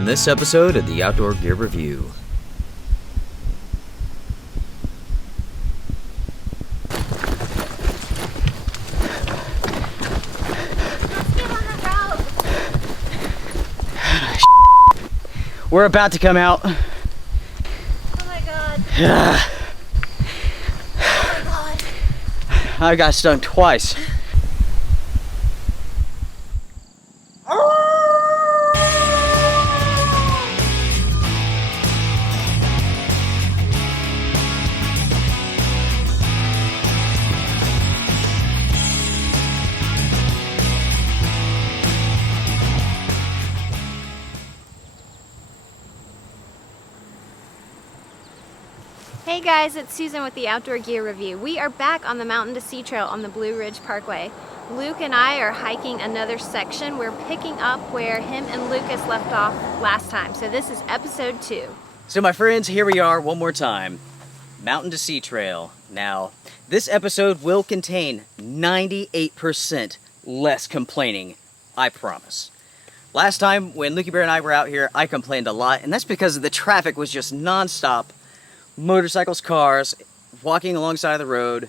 on this episode of the Outdoor Gear Review. We're about to come out. Oh my god. Oh my god. I got stung twice. Hey guys, it's Susan with the Outdoor Gear Review. We are back on the Mountain to Sea Trail on the Blue Ridge Parkway. Luke and I are hiking another section. We're picking up where him and Lucas left off last time. So this is episode 2. So my friends, here we are one more time. Mountain to Sea Trail. Now, this episode will contain 98% less complaining, I promise. Last time when Lukey Bear and I were out here, I complained a lot, and that's because the traffic was just non-stop. Motorcycles, cars, walking alongside the road.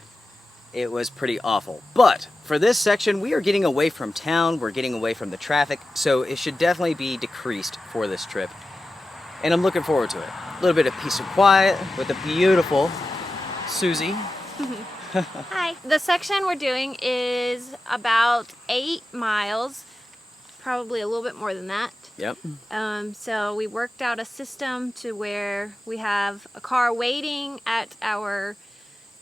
It was pretty awful. But for this section, we are getting away from town, we're getting away from the traffic, so it should definitely be decreased for this trip. And I'm looking forward to it. A little bit of peace and quiet with the beautiful Susie. Hi. The section we're doing is about 8 miles, probably a little bit more than that. Yep. So we worked out a system to where we have a car waiting at our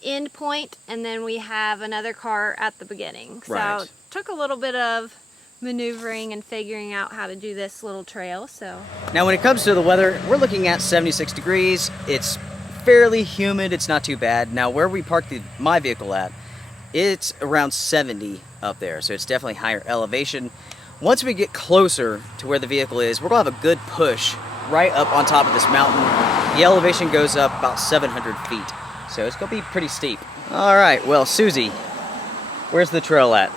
end point, and then we have another car at the beginning. Right. So it took a little bit of maneuvering and figuring out how to do this little trail. So Now when it comes to the weather, we're looking at 76 degrees. It's fairly humid, it's not too bad. Now where we parked my vehicle at, it's around 70 up there, so it's definitely higher elevation. Once we get closer to where the vehicle is, we're gonna have a good push right up on top of this mountain. The elevation goes up about 700 feet, so it's gonna be pretty steep. All right, well, Susie, where's the trail at?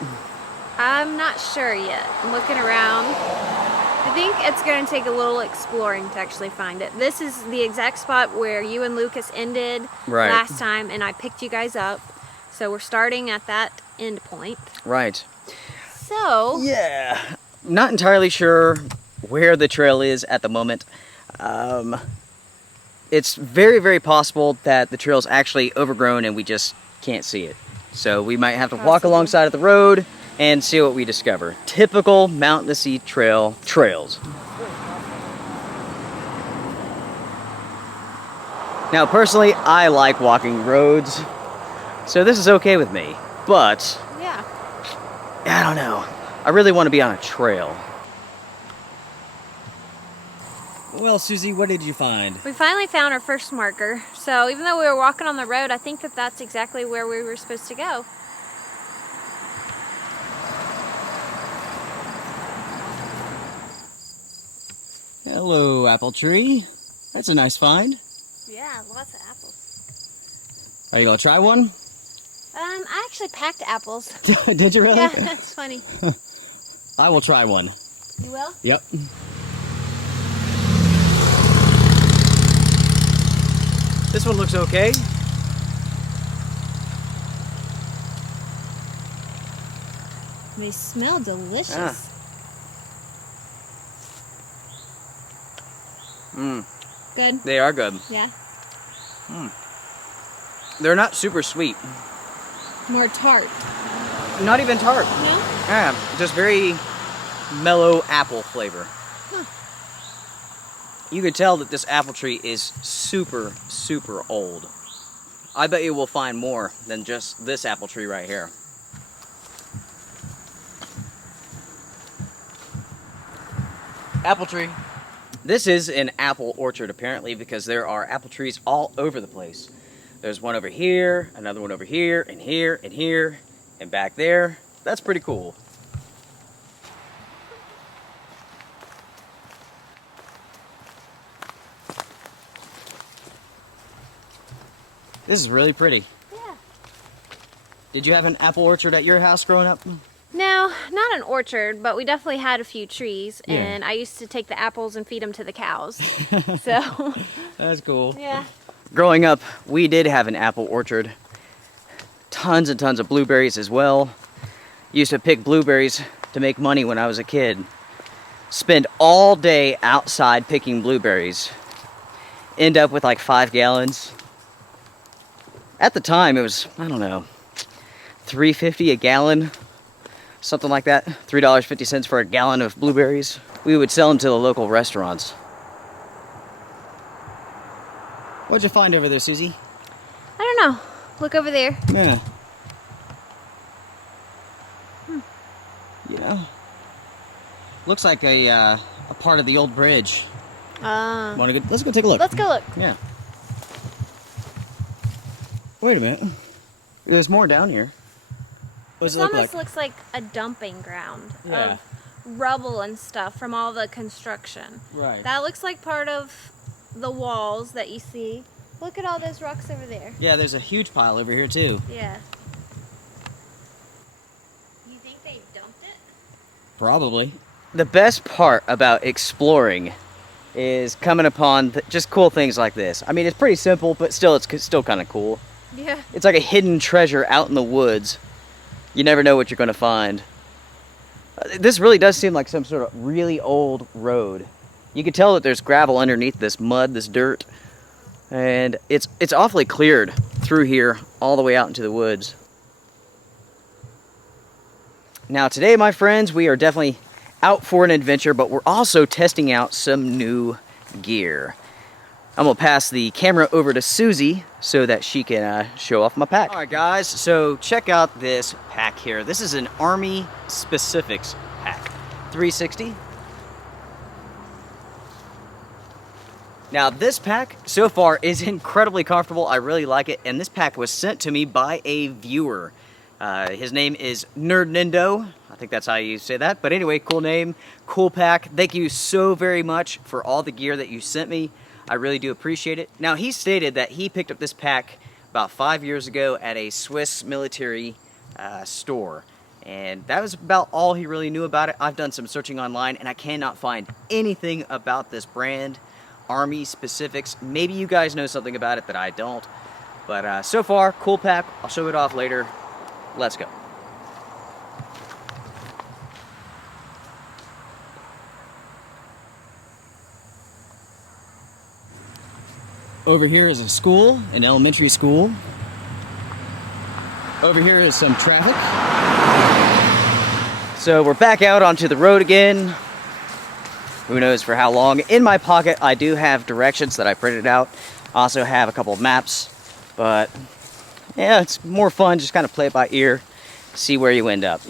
I'm not sure yet. I'm looking around. I think it's going to take a little exploring to actually find it. This is the exact spot where you and Lucas ended last time, and I picked you guys up. So we're starting at that end point. Right. So Yeah, not entirely sure where the trail is at the moment. It's very, very possible that the trail's actually overgrown and we just can't see it. So we might have to walk alongside of the road and see what we discover. Typical Mountain to Sea Trail trails. Now, personally, I like walking roads, so this is okay with me. But yeah. I don't know. I really want to be on a trail. Well, Susie, what did you find? We finally found our first marker. So even though we were walking on the road, I think that that's exactly where we were supposed to go. Hello, apple tree. That's a nice find. Yeah, lots of apples. Are you gonna try one? I actually packed apples. Did you really? Yeah, that's funny. I will try one. You will? Yep. This one looks okay. They smell delicious. Ah. Good? They are good. Yeah. They're not super sweet. More tart. Not even tart. No? Yeah, just very mellow apple flavor. Huh. You could tell that this apple tree is super, super old. I bet you will find more than just this apple tree right here. Apple tree. This is an apple orchard apparently because there are apple trees all over the place. There's one over here, another one over here, and here, and here, and back there. That's pretty cool. This is really pretty. Yeah. Did you have an apple orchard at your house growing up? No, No, not an orchard, but we definitely had a few trees, Yeah. and I used to take the apples and feed them to the cows. So, That's cool. yeah. Growing up, we did have an apple orchard. Tons and tons of blueberries as well. Used to pick blueberries to make money when I was a kid. Spend all day outside picking blueberries. End up with like 5 gallons. At the time, it was, I don't know, $3.50 a gallon. Something like that. $3.50 for a gallon of blueberries. We would sell them to the local restaurants. What'd you find over there, Susie? I don't know. Look over there. Yeah. Yeah. Looks like a part of the old bridge. Let's go take a look. Let's go look. Yeah. Wait a minute. There's more down here. What does This it look almost like? looks like a dumping ground Yeah. of rubble and stuff from all the construction. Right. That looks like part of the walls that you see. Look at all those rocks over there. Yeah, there's a huge pile over here too. Yeah. You think they dumped it? Probably. The best part about exploring is coming upon just cool things like this. I mean, it's pretty simple, but still, it's still kind of cool. Yeah. It's like a hidden treasure out in the woods. You never know what you're going to find. This really does seem like some sort of really old road. You can tell that there's gravel underneath this mud, this dirt. And it's awfully cleared through here all the way out into the woods. Now today, my friends, we are definitely out for an adventure, but we're also testing out some new gear. I'm gonna pass the camera over to Susie so that she can show off my pack. All right, guys, so check out this pack here. This is an Army Specifics pack, 360. Now this pack so far is incredibly comfortable. I really like it, and this pack was sent to me by a viewer. His name is Nerd Nindo. I think that's how you say that. But anyway, cool name, cool pack. Thank you so very much for all the gear that you sent me. I really do appreciate it. Now, he stated that he picked up this pack about 5 years ago at a Swiss military store. And that was about all he really knew about it. I've done some searching online, and I cannot find anything about this brand, Army Specifics. Maybe you guys know something about it that I don't. But so far, cool pack. I'll show it off later. Let's go. Over here is a school, an elementary school. Over here is some traffic. So we're back out onto the road again. Who knows for how long. In my pocket, I do have directions that I printed out. I also have a couple of maps, but yeah, it's more fun. Just kind of play it by ear, see where you end up.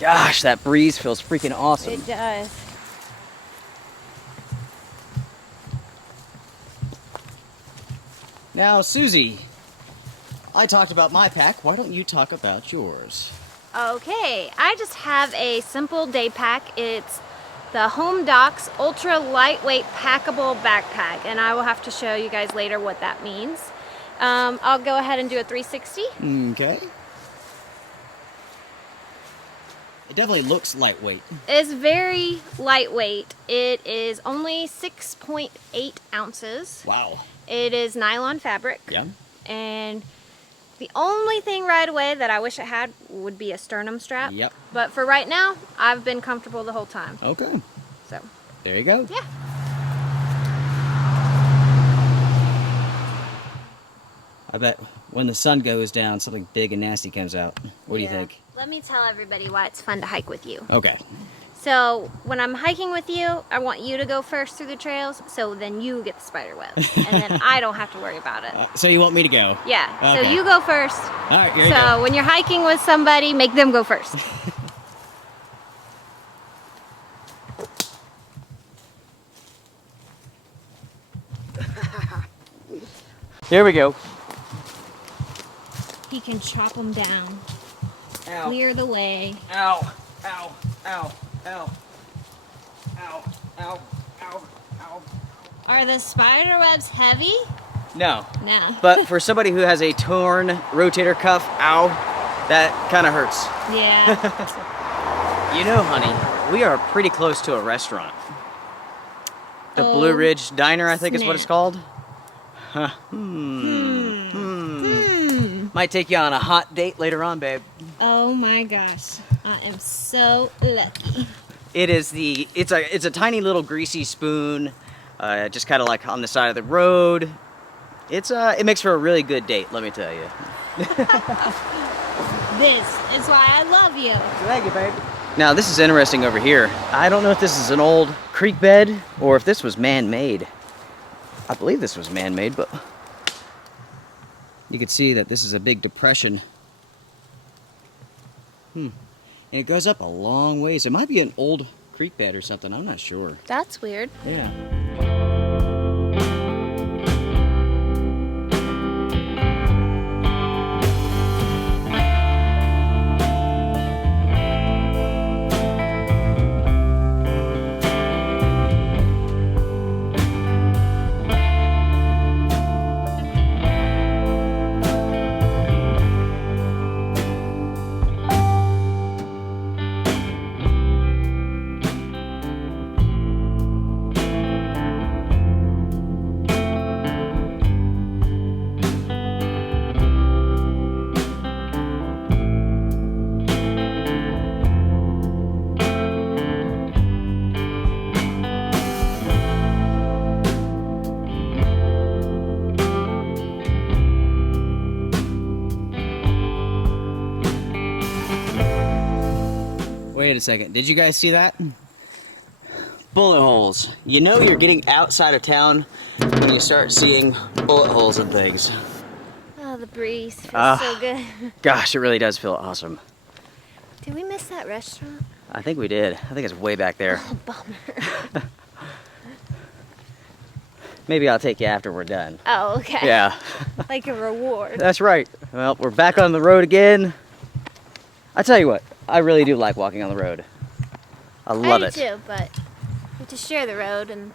Gosh, that breeze feels freaking awesome. It does. Now, Susie, I talked about my pack. Why don't you talk about yours? Okay, I just have a simple day pack. It's the Home Docks Ultra Lightweight Packable Backpack, and I will have to show you guys later what that means. I'll go ahead and do a 360. Okay. It definitely looks lightweight. It's very lightweight. It is only 6.8 ounces. Wow. It is nylon fabric. Yeah. And the only thing right away that I wish it had would be a sternum strap. Yep. But for right now, I've been comfortable the whole time. Okay. So. There you go. Yeah. I bet when the sun goes down, something big and nasty comes out. What do you think? Let me tell everybody why it's fun to hike with you. Okay. So when I'm hiking with you, I want you to go first through the trails, so then you get the spider webs, and then I don't have to worry about it. So you want me to go? Yeah. Okay. So you go first. All right, here you go. So when you're hiking with somebody, make them go first. Here we go. He can chop them down. Ow. Clear the way. Ow. Ow. Ow. Ow. Ow. Ow. Ow. Ow. Are the spider webs heavy? No. No. But for somebody who has a torn rotator cuff, ow, that kind of hurts. Yeah. You know, honey, we are pretty close to a restaurant. The Oh, Blue Ridge Diner, I think is what it's snap. called. Huh. Might take you on a hot date later on, babe. Oh my gosh, I am so lucky. It's a tiny little greasy spoon, just kind of like on the side of the road. It makes for a really good date, let me tell you. This is why I love you. Thank you, babe. Now this is interesting over here. I don't know if this is an old creek bed or if this was man-made. I believe this was man-made, but you can see that this is a big depression. And it goes up a long ways. It might be an old creek bed or something. I'm not sure. That's weird. Yeah. Wait a second. Did you guys see that? Bullet holes. You know you're getting outside of town when you start seeing bullet holes and things. Oh, the breeze feels so good. Gosh, it really does feel awesome. Did we miss that restaurant? I think we did. I think it's way back there. Oh, bummer. Maybe I'll take you after we're done. Oh, okay. Yeah. Like a reward. That's right. Well, we're back on the road again. I tell you what, I really do like walking on the road. I love it. I do too, but we have to share the road, and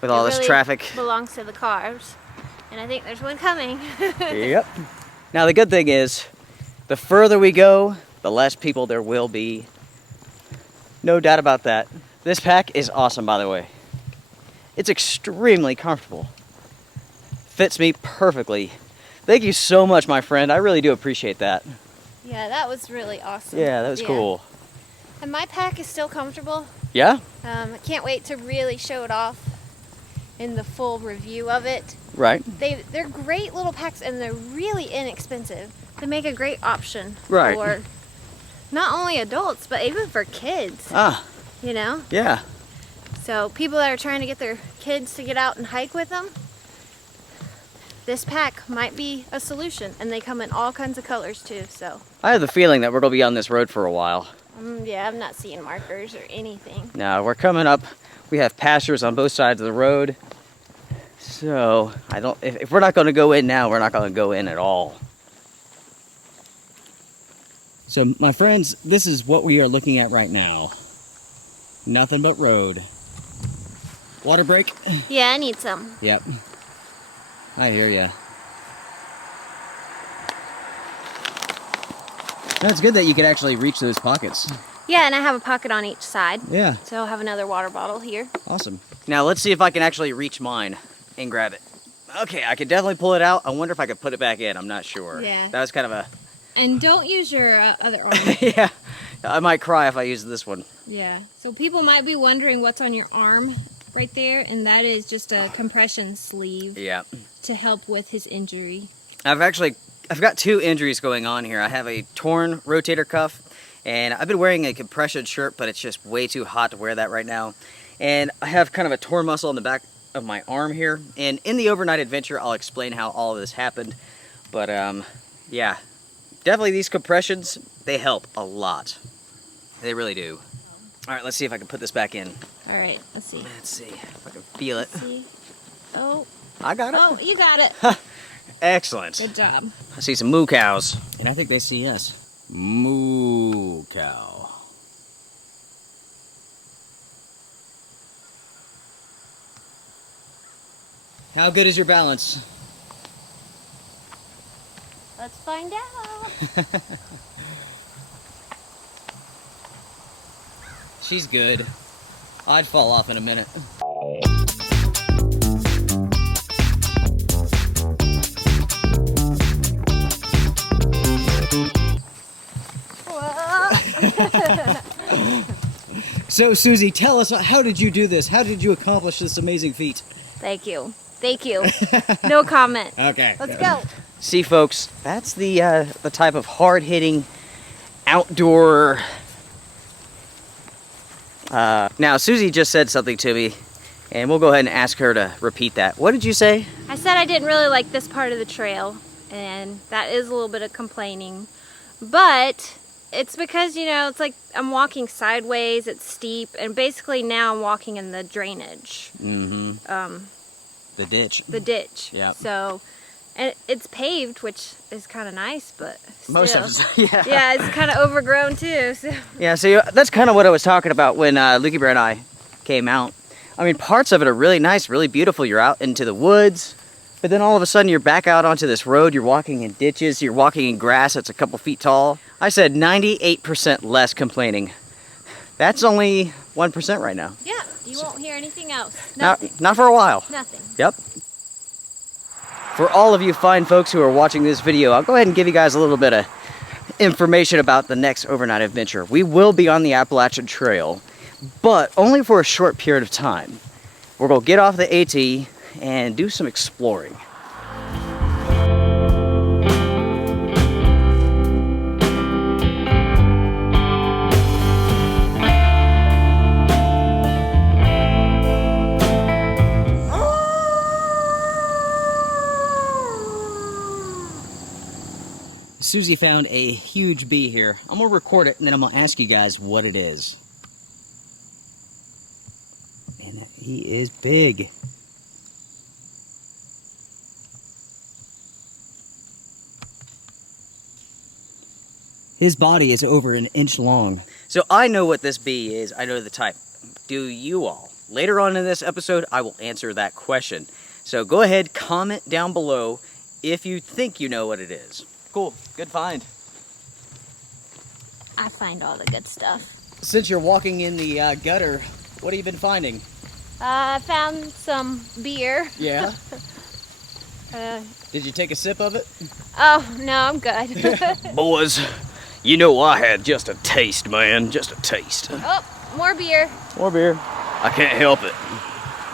With all it this really traffic. belongs to the cars. And I think there's one coming. Yep. Now the good thing is, the further we go, the less people there will be. No doubt about that. This pack is awesome, by the way. It's extremely comfortable. Fits me perfectly. Thank you so much, my friend. I really do appreciate that. Yeah, that was really awesome. Yeah, that was cool. And my pack is still comfortable. Yeah? I can't wait to really show it off in the full review of it. Right. They're great little packs, and they're really inexpensive. They make a great option Right. for not only adults, but even for kids. Ah, You know? yeah. So people that are trying to get their kids to get out and hike with them, this pack might be a solution. And they come in all kinds of colors too, so. I have the feeling that we're going to be on this road for a while. Yeah, I'm not seeing markers or anything. Now, we're coming up. We have pastures on both sides of the road. So, if we're not going to go in now, we're not going to go in at all. So, my friends, this is what we are looking at right now. Nothing but road. Water break? Yeah, I need some. Yep. I hear ya. It's good that you can actually reach those pockets. Yeah, and I have a pocket on each side. Yeah. So I'll have another water bottle here. Awesome. Now let's see if I can actually reach mine and grab it. Okay, I can definitely pull it out. I wonder if I could put it back in. I'm not sure. Yeah. That was kind of a... And don't use your other arm. Yeah. I might cry if I use this one. Yeah. So people might be wondering what's on your arm right there, and that is just a compression sleeve. Yeah. To help with his injury. I've got two injuries going on here. I have a torn rotator cuff, and I've been wearing a compression shirt, but it's just way too hot to wear that right now. And I have kind of a torn muscle in the back of my arm here. And in the overnight adventure, I'll explain how all of this happened. But yeah, definitely these compressions, they help a lot. They really do. All right, let's see if I can put this back in. All right, let's see. Let's see if I can feel it. Let's see. Oh. I got it. Oh, you got it. Excellent. Good job. I see some moo cows. And I think they see us. Moo cow. How good is your balance? Let's find out. She's good. I'd fall off in a minute. So, Susie, tell us, how did you do this? How did you accomplish this amazing feat? Thank you. Thank you. No comment. Okay. Let's go. See, folks, that's the type of hard-hitting outdoor... Now, Susie just said something to me, and we'll go ahead and ask her to repeat that. What did you say? I said I didn't really like this part of the trail, and that is a little bit of complaining. But it's because, you know, it's like I'm walking sideways, it's steep, and basically now I'm walking in the drainage. Mm-hmm. The ditch. The ditch. Yeah. So, and it's paved, which is kind of nice, but still. Most of us, yeah. Yeah, it's kind of overgrown too. So. Yeah, so that's kind of what I was talking about when Lukey Bear and I came out. I mean, parts of it are really nice, really beautiful. You're out into the woods, but then all of a sudden you're back out onto this road. You're walking in ditches. You're walking in grass that's a couple feet tall. I said 98% less complaining. That's only 1% right now. Yeah, you won't hear anything else. Nothing. Not for a while. Nothing. Yep. For all of you fine folks who are watching this video, I'll go ahead and give you guys a little bit of information about the next overnight adventure. We will be on the Appalachian Trail, but only for a short period of time. We're going to get off the AT and do some exploring. Susie found a huge bee here. I'm going to record it and then I'm going to ask you guys what it is. Man, he is big. His body is over an inch long. So I know what this bee is. I know the type. Do you all? Later on in this episode, I will answer that question. So go ahead, comment down below if you think you know what it is. Cool. Good find. I find all the good stuff. Since you're walking in the gutter, what have you been finding? I found some beer. Yeah? Did you take a sip of it? Oh, no, I'm good. Boys, you know I had just a taste, man. Just a taste. Oh, more beer. More beer. I can't help it.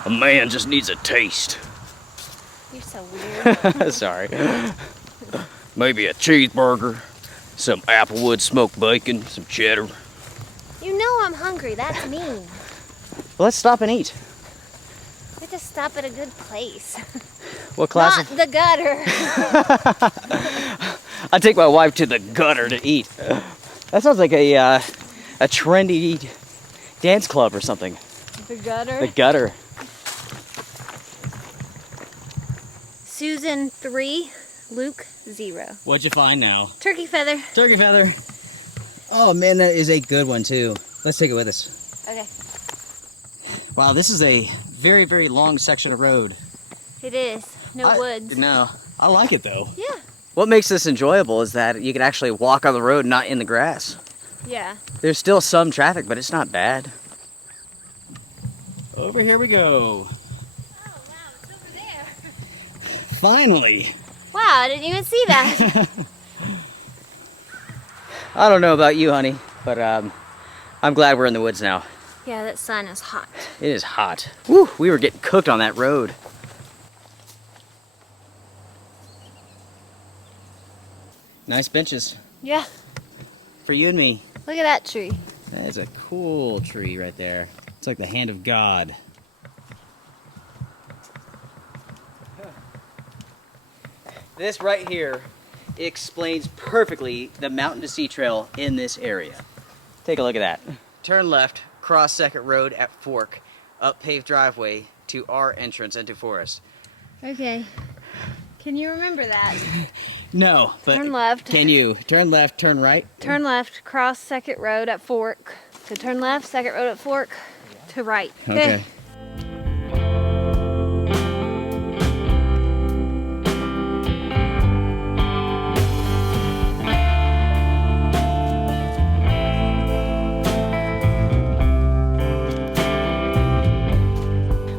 A man just needs a taste. You're so weird. Sorry. Maybe a cheeseburger, some applewood smoked bacon, some cheddar. You know I'm hungry. That's mean. Well, let's stop and eat. We have to stop at a good place. What class? Not the gutter. I take my wife to the gutter to eat. That sounds like a trendy dance club or something. The gutter. The gutter. Susan 3, Luke 0. What'd you find now? Turkey feather. Turkey feather. Oh man, that is a good one too. Let's take it with us. Okay. Wow, this is a very, very long section of road. It is. No woods. No, I like it though. Yeah. What makes this enjoyable is that you can actually walk on the road, not in the grass. Yeah. There's still some traffic, but it's not bad. Over here we go. Oh, wow, it's over there. Finally. Wow, I didn't even see that. I don't know about you, honey, but I'm glad we're in the woods now. Yeah, that sun is hot. It is hot. Woo, we were getting cooked on that road. Nice benches Yeah. for you and me. Look at that tree. That is a cool tree right there. It's like the hand of God. This right here explains perfectly the Mountain to Sea Trail in this area. Take a look at that. Turn left, cross Second Road at Fork, up paved driveway to our entrance into forest. Okay. Can you remember that? No, but Turn left. Can you? Turn left, turn right? Turn left, cross Second Road at Fork. So turn left, Second Road at Fork, to right. Okay.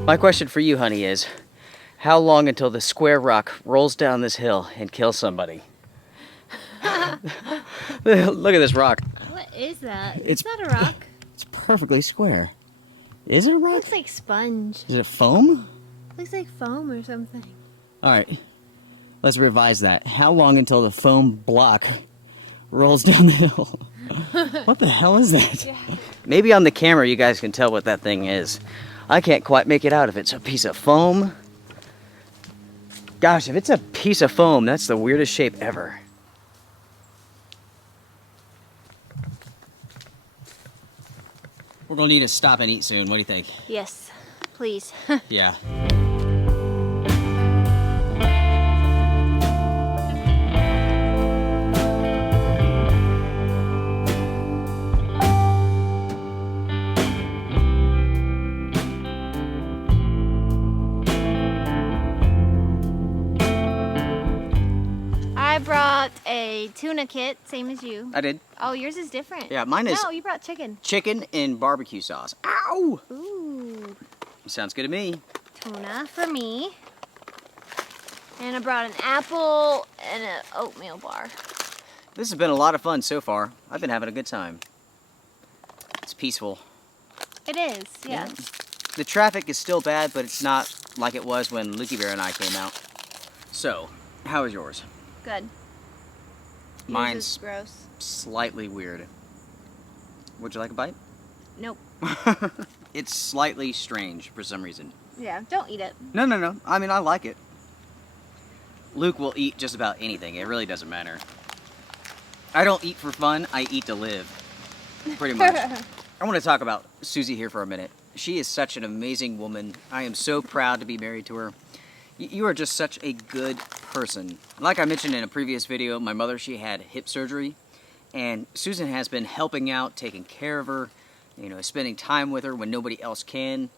My question for you, honey, is how long until the square rock rolls down this hill and kills somebody? Look at this rock. What is that? It's not a rock. It's perfectly square. Is it a rock? Looks like sponge. Is it foam? Looks like foam or something. All right, let's revise that. How long until the foam block rolls down the hill? What the hell is that? Yeah. Maybe on the camera you guys can tell what that thing is. I can't quite make it out if it's a piece of foam. Gosh, if it's a piece of foam, that's the weirdest shape ever. We're gonna need to stop and eat soon. What do you think? Yes, please. Yeah. I brought a tuna kit, same as you. I did. Oh, yours is different. Yeah, mine is No, you brought chicken. chicken and barbecue sauce. Ow! Ooh. Sounds good to me. Tuna for me. And I brought an apple and an oatmeal bar. This has been a lot of fun so far. I've been having a good time. It's peaceful. It is, yes. The traffic is still bad, but it's not like it was when Lukey Bear and I came out. So, how is yours? Good. Yours Mine's is gross. slightly weird. Would you like a bite? Nope. It's slightly strange for some reason. Yeah, don't eat it. No. I mean, I like it. Luke will eat just about anything. It really doesn't matter. I don't eat for fun. I eat to live. Pretty much. I want to talk about Susie here for a minute. She is such an amazing woman. I am so proud to be married to her. You are just such a good person. Like I mentioned in a previous video, my mother, she had hip surgery. And Susan has been helping out, taking care of her, you know, spending time with her when nobody else can.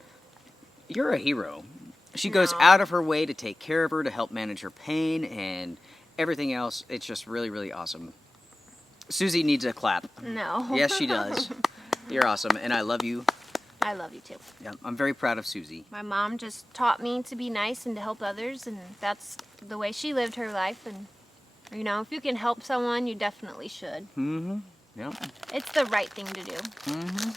You're a hero. She goes out of her way to take care of her, to help manage her pain and everything else. It's just really, really awesome. Susie needs a clap. No. Yes, she does. You're awesome, and I love you. I love you too. Yeah, I'm very proud of Susie. My mom just taught me to be nice and to help others, and that's the way she lived her life. And, you know, if you can help someone, you definitely should. Mm-hmm. Yep. It's the right thing to do. Mm-hmm.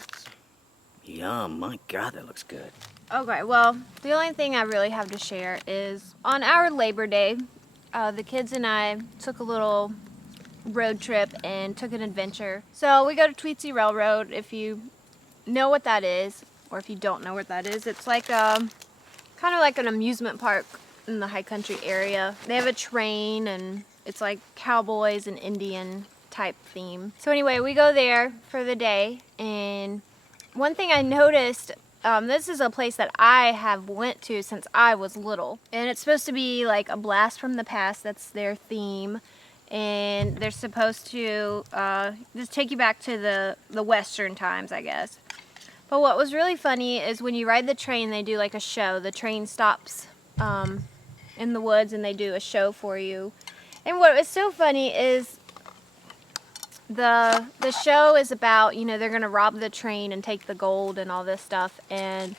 Yum. My God, that looks good. Okay, well, the only thing I really have to share is on our Labor Day, the kids and I took a little road trip and took an adventure. So we go to Tweetsie Railroad. If you know what that is, or if you don't know what that is, it's like kind of like an amusement park in the high country area. They have a train and it's like cowboys and Indian type theme. So anyway, we go there for the day, and one thing I noticed, this is a place that I have went to since I was little, and it's supposed to be like a blast from the past. That's their theme, and they're supposed to just take you back to the Western times, I guess. But what was really funny is when you ride the train, they do like a show. The train stops in the woods, and they do a show for you. And what was so funny is the show is about, you know, they're gonna rob the train and take the gold and all this stuff, and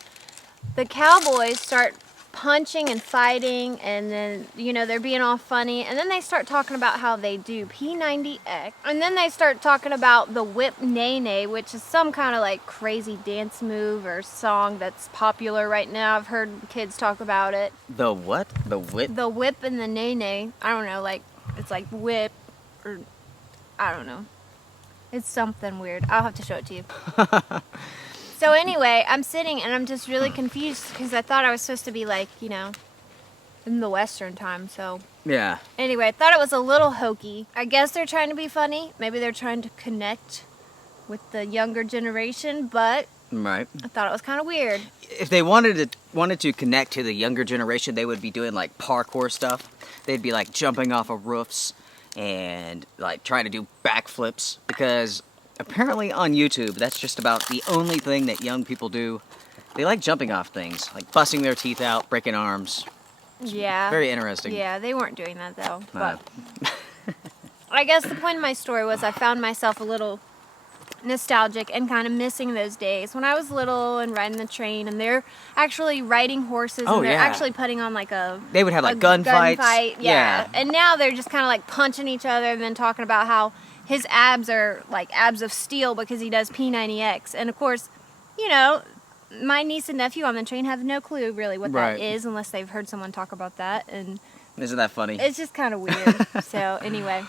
the cowboys start punching and fighting, and then, you know, they're being all funny, and then they start talking about how they do P90X, and then they start talking about the whip nay, which is some kind of like crazy dance move or song that's popular right now. I've heard kids talk about it. The what? The whip? The whip and the nay. I don't know, like, it's like whip, or I don't know. It's something weird. I'll have to show it to you. So anyway, I'm sitting and I'm just really confused because I thought I was supposed to be like, you know, in the Western time, so. Yeah. Anyway, I thought it was a little hokey. I guess they're trying to be funny. Maybe they're trying to connect with the younger generation, but Right. I thought it was kind of weird. If they wanted to connect to the younger generation, they would be doing like parkour stuff. They'd be like jumping off of roofs and like trying to do backflips, because apparently on YouTube, that's just about the only thing that young people do. They like jumping off things, like busting their teeth out, breaking arms. Yeah. Very interesting. Yeah, they weren't doing that though. But I guess the point of my story was I found myself a little nostalgic and kind of missing those days when I was little and riding the train, and they're actually riding horses, and they're actually putting on like they would have like gunfights. Yeah. And now they're just kind of like punching each other and then talking about how his abs are like abs of steel because he does P90X. And of course, you know, my niece and nephew on the train have no clue really what that is unless they've heard someone talk about that. And isn't that funny? it's just kind of weird. So anyway.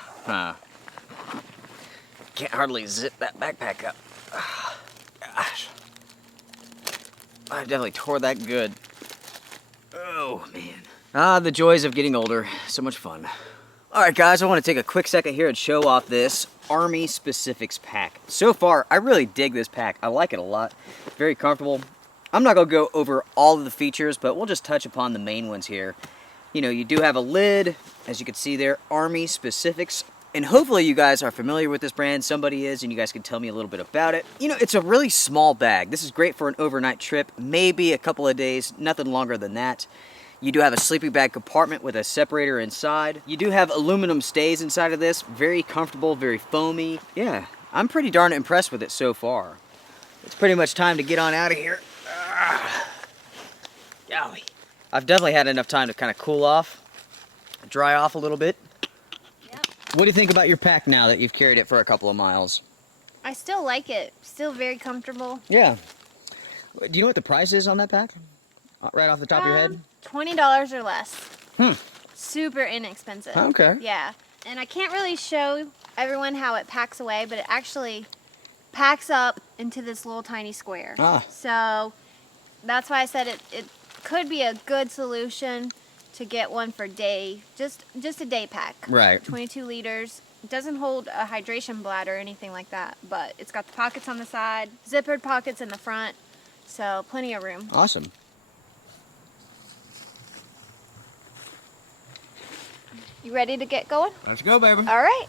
Can't hardly zip that backpack up. Gosh. I definitely tore that good. Oh, man. The joys of getting older. So much fun. Alright guys, I want to take a quick second here and show off this Army Specifics pack. So far, I really dig this pack. I like it a lot. Very comfortable. I'm not going to go over all of the features, but we'll just touch upon the main ones here. You know, you do have a lid, as you can see there, Army Specifics. And hopefully you guys are familiar with this brand. Somebody is, and you guys can tell me a little bit about it. You know, it's a really small bag. This is great for an overnight trip, maybe a couple of days, nothing longer than that. You do have a sleeping bag compartment with a separator inside. You do have aluminum stays inside of this. Very comfortable, very foamy. Yeah, I'm pretty darn impressed with it so far. It's pretty much time to get on out of here. Golly. I've definitely had enough time to kind of cool off, dry off a little bit. Yep. What do you think about your pack now that you've carried it for a couple of miles? I still like it. Still very comfortable. Yeah. Do you know what the price is on that pack? Right off the top of your head? $20 or less. Super inexpensive. Okay. Yeah. And I can't really show everyone how it packs away, but it actually packs up into this little tiny square. So that's why I said it could be a good solution to get one for day, just a day pack. Right. 22 liters. It doesn't hold a hydration bladder or anything like that, but it's got the pockets on the side, zippered pockets in the front, so plenty of room. Awesome. You ready to get going? Let's go, baby. All right.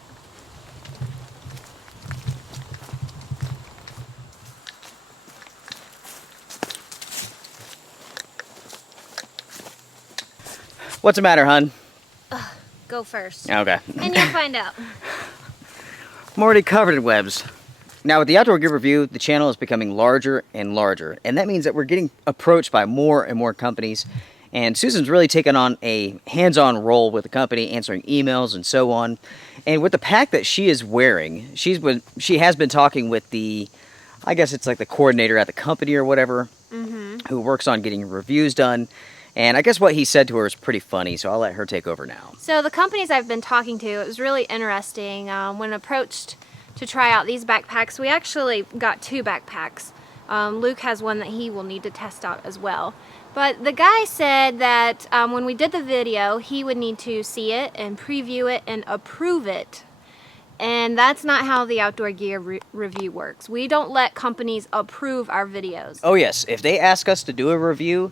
What's the matter, hun? Go first. Okay. And you'll find out. I'm already covered in webs. Now with the Outdoor Gear Review, the channel is becoming larger and larger. And that means that we're getting approached by more and more companies. And Susan's really taken on a hands-on role with the company, answering emails and so on. And with the pack that she is wearing, she has been talking with the, I guess it's like the coordinator at the company or whatever, who works on getting reviews done. And I guess what he said to her is pretty funny, so I'll let her take over now. So the companies I've been talking to, it was really interesting. When approached to try out these backpacks, we actually got 2 backpacks. Luke has one that he will need to test out as well. But the guy said that when we did the video, he would need to see it and preview it and approve it. And that's not how the Outdoor Gear Review works. We don't let companies approve our videos. Oh yes, if they ask us to do a review,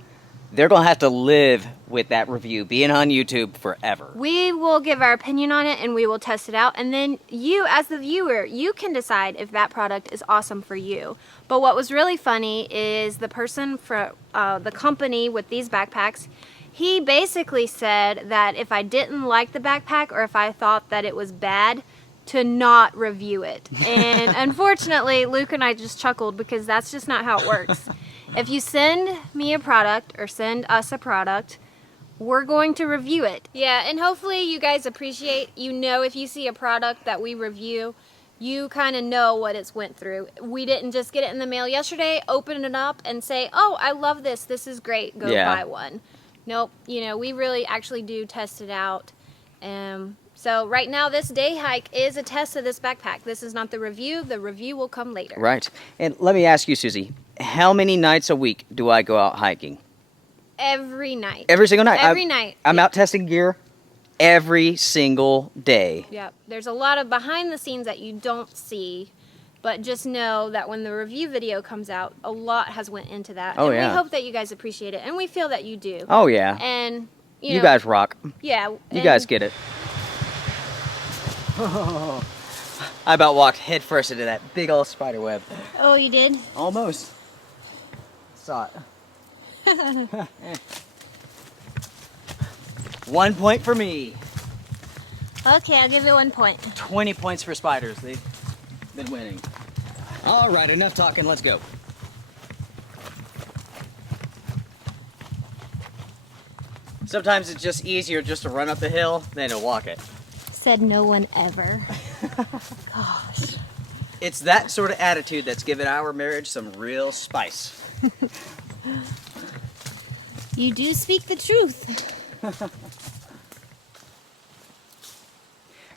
they're going to have to live with that review being on YouTube forever. We will give our opinion on it and we will test it out. And then you, as the viewer, you can decide if that product is awesome for you. But what was really funny is the person for the company with these backpacks, he basically said that if I didn't like the backpack or if I thought that it was bad, to not review it. And unfortunately, Luke and I just chuckled because that's just not how it works. If you send me a product or send us a product, we're going to review it. Yeah, and hopefully you guys appreciate, if you see a product that we review, you kind of know what it's went through. We didn't just get it in the mail yesterday, open it up and say, oh, I love this is great, go buy one. Nope, we really actually do test it out. So right now this day hike is a test of this backpack. This is not the review will come later. Right, and let me ask you, Susie, how many nights a week do I go out hiking? Every night. Every single night? Every night. I'm out testing gear every single day. Yep. There's a lot of behind the scenes that you don't see, but just know that when the review video comes out, a lot has went into that. Oh, and yeah. we hope that you guys appreciate it, and we feel that you do. Oh, yeah. And, you guys rock. Yeah. You guys get it. I about walked headfirst into that big old spider web. Oh, you did? Almost. Saw it. 1 point for me. Okay, I'll give you 1 point. 20 points for spiders. They've been winning. All right, enough talking, let's go. Sometimes it's just easier just to run up the hill than to walk it. Said no one ever. Gosh. It's that sort of attitude that's given our marriage some real spice. You do speak the truth.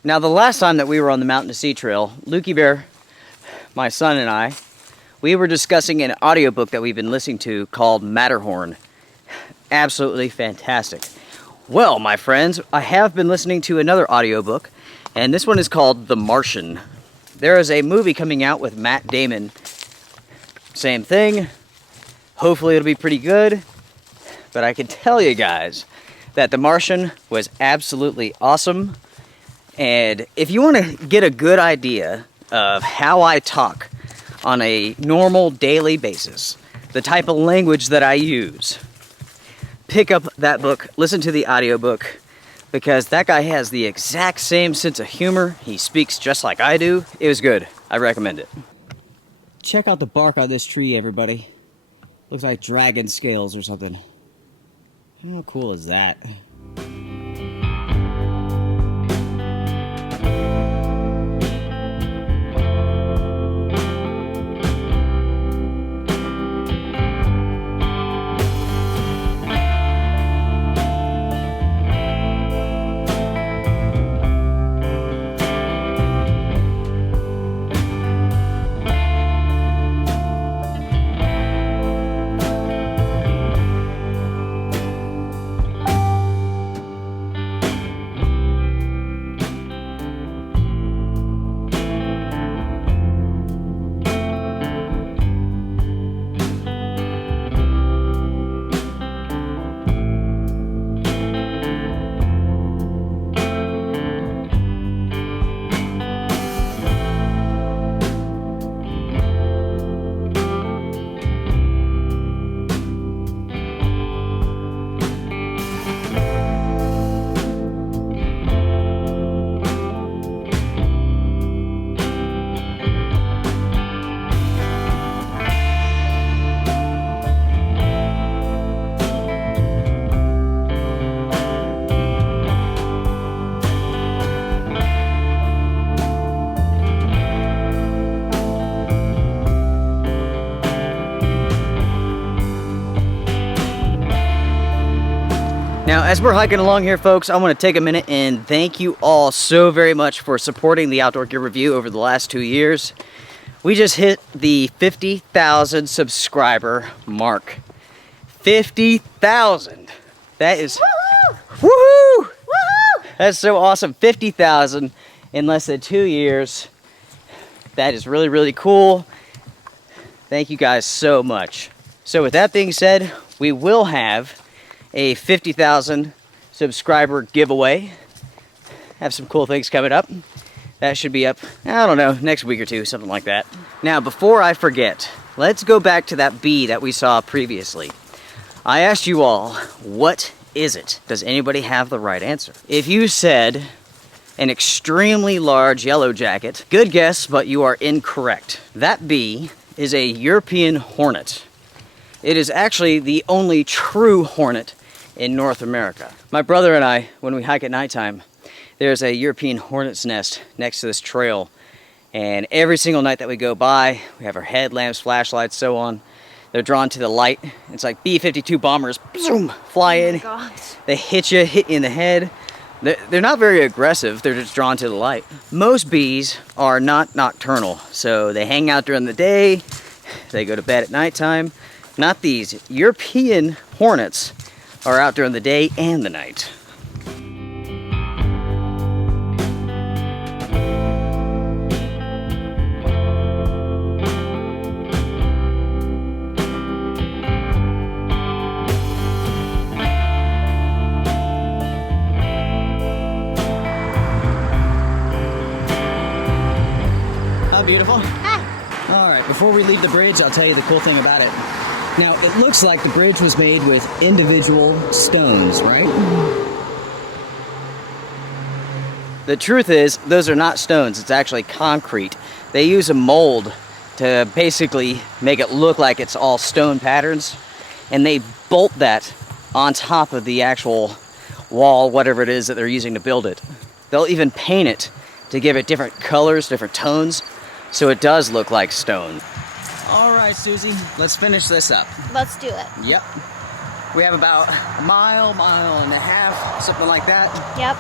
Now, the last time that we were on the Mountain to Sea Trail, Lukey Bear, my son, and I, we were discussing an audiobook that we've been listening to called Matterhorn. Absolutely fantastic. Well, my friends, I have been listening to another audiobook, and this one is called The Martian. There is a movie coming out with Matt Damon. Same thing. Hopefully it'll be pretty good. But I can tell you guys that The Martian was absolutely awesome. And if you want to get a good idea of how I talk on a normal daily basis, the type of language that I use, pick up that book, listen to the audiobook, because that guy has the exact same sense of humor. He speaks just like I do. It was good. I recommend it. Check out the bark on this tree, everybody. Looks like dragon scales or something. How cool is that? Now, as we're hiking along here, folks, I want to take a minute and thank you all so very much for supporting the Outdoor Gear Review over the last 2 years. We just hit the 50,000 subscriber mark. 50,000! That is... Woohoo! Woohoo! Woohoo! That's so awesome. 50,000 in less than 2 years. That is really, really cool. Thank you guys so much. So with that being said, we will have a 50,000 subscriber giveaway. Have some cool things coming up. That should be up, I don't know, next week or two, something like that. Now, before I forget, let's go back to that bee that we saw previously. I asked you all, what is it? Does anybody have the right answer? If you said an extremely large yellow jacket, good guess, but you are incorrect. That bee is a European hornet. It is actually the only true hornet in North America. My brother and I, when we hike at nighttime, there's a European hornet's nest next to this trail. And every single night that we go by, we have our headlamps, flashlights, so on. They're drawn to the light. It's like B-52 bombers, boom, fly in. Gosh. They hit you in the head. They're not very aggressive, they're just drawn to the light. Most bees are not nocturnal, so they hang out during the day, they go to bed at nighttime. Not these. European hornets are out during the day and the night. How beautiful. Hi. All right, before we leave the bridge, I'll tell you the cool thing about it. Now, it looks like the bridge was made with individual stones, right? The truth is, those are not stones, it's actually concrete. They use a mold to basically make it look like it's all stone patterns, and they bolt that on top of the actual wall, whatever it is that they're using to build it. They'll even paint it to give it different colors, different tones, so it does look like stone. All right, Susie, let's finish this up. Let's do it. Yep. We have about a mile and a half, something like that. Yep.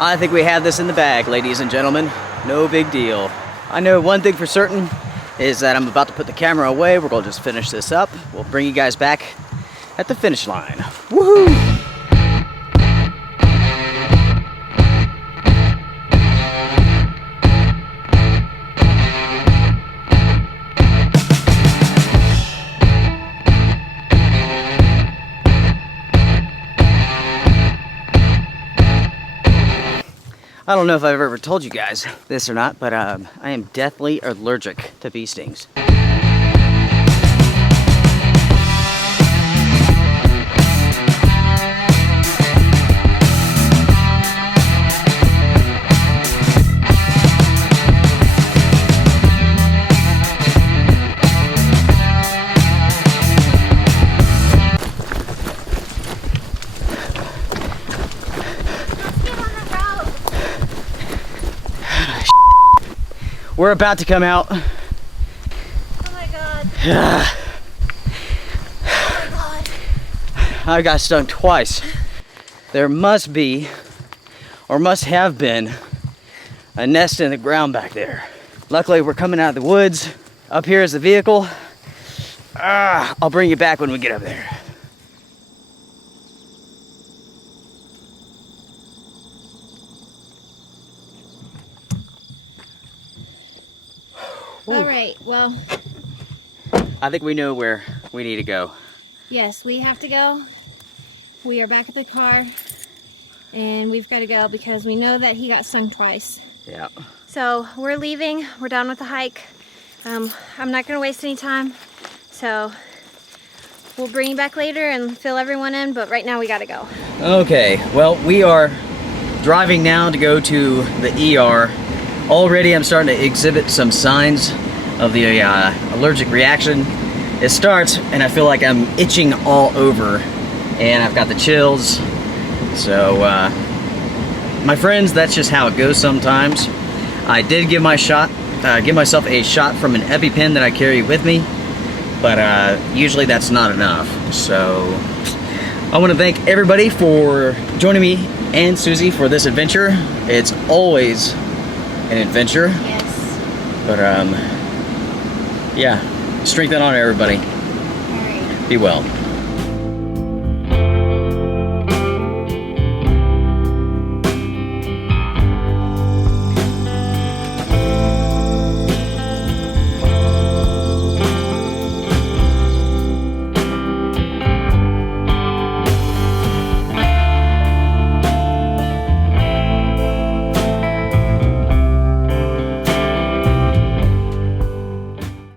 I think we have this in the bag, ladies and gentlemen. No big deal. I know one thing for certain is that I'm about to put the camera away. We're gonna just finish this up. We'll bring you guys back at the finish line. Woohoo! I don't know if I've ever told you guys this or not, but I am deathly allergic to bee stings. We're about to come out. Oh my god. Oh my god. I got stung twice. There must be, or must have been, a nest in the ground back there. Luckily, we're coming out of the woods. Up here is the vehicle. I'll bring you back when we get up there. All right, well, I think we know where we need to go. yes, we have to go. We are back at the car, and we've got to go because we know that he got stung twice. Yeah. So we're leaving. We're done with the hike. I'm not going to waste any time. So we'll bring you back later and fill everyone in, but right now we got to go. Okay, well, we are driving now to go to the ER. Already I'm starting to exhibit some signs of the allergic reaction. It starts and I feel like I'm itching all over and I've got the chills. So my friends, that's just how it goes sometimes. I did give myself a shot from an EpiPen that I carry with me, but usually that's not enough. So I want to thank everybody for joining me and Susie for this adventure. It's always an adventure. Yes. But yeah, strength and honor, everybody. All right. Be well.